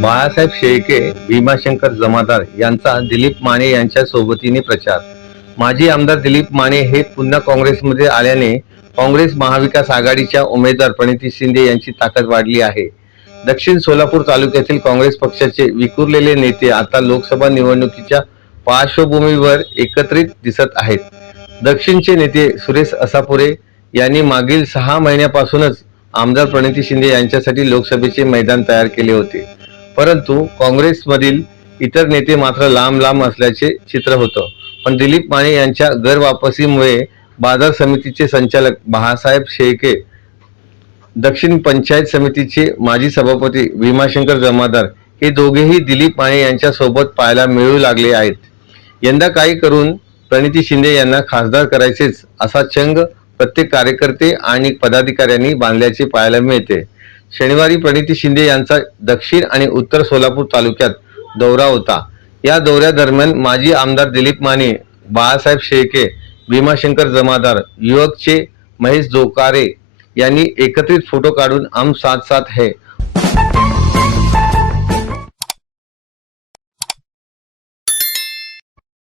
बाळासाहेब शेळके भीमाशंकर जमादार यांचा दिलीप माने यांच्या सोबतीने प्रचार. माजी आमदार दिलीप माने हे पुन्हा काँग्रेसमध्ये आल्याने काँग्रेस महाविकास आघाडीच्या उमेदवार प्रणिती शिंदे यांची ताकद वाढली आहे. दक्षिण सोलापूर तालुक्यातील काँग्रेस पक्षाचे विखुरलेले नेते आता लोकसभा निवडणुकीच्या पार्श्वभूमीवर एकत्रित दिसत आहेत. दक्षिणचे नेते सुरेश असापुरे यांनी मागील सहा महिन्यापासूनच आमदार प्रणिती शिंदे यांच्यासाठी लोकसभेचे मैदान तयार केले होते. परंतु काँग्रेसमधील इतर नेते मात्र लांब लांब असल्याचे चित्र होतं. पण दिलीप माने यांच्या गैरवापसीमुळे बाजार समितीचे संचालक बाळासाहेब शेळके दक्षिण पंचायत समितीचे माजी सभापती भीमाशंकर जमादार हे दोघेही दिलीप माने यांच्यासोबत पाहायला मिळू लागले आहेत. यंदा काही करून प्रणिती शिंदे यांना खासदार करायचेच असा चंग प्रत्येक कार्यकर्ते आणि पदाधिकाऱ्यांनी बांधल्याचे पाहायला मिळते. शनिवारी प्रणिती शिंदे यांचा दक्षिण आणि उत्तर सोलापूर तालुक्यात दौरा होता. या दौऱ्यादरम्यान माजी आमदार दिलीप माने बाळासाहेब शेळके भीमाशंकर जमादार युवकचे महेश जोकारे यांनी एकत्रित फोटो काढून आम साथ साथ है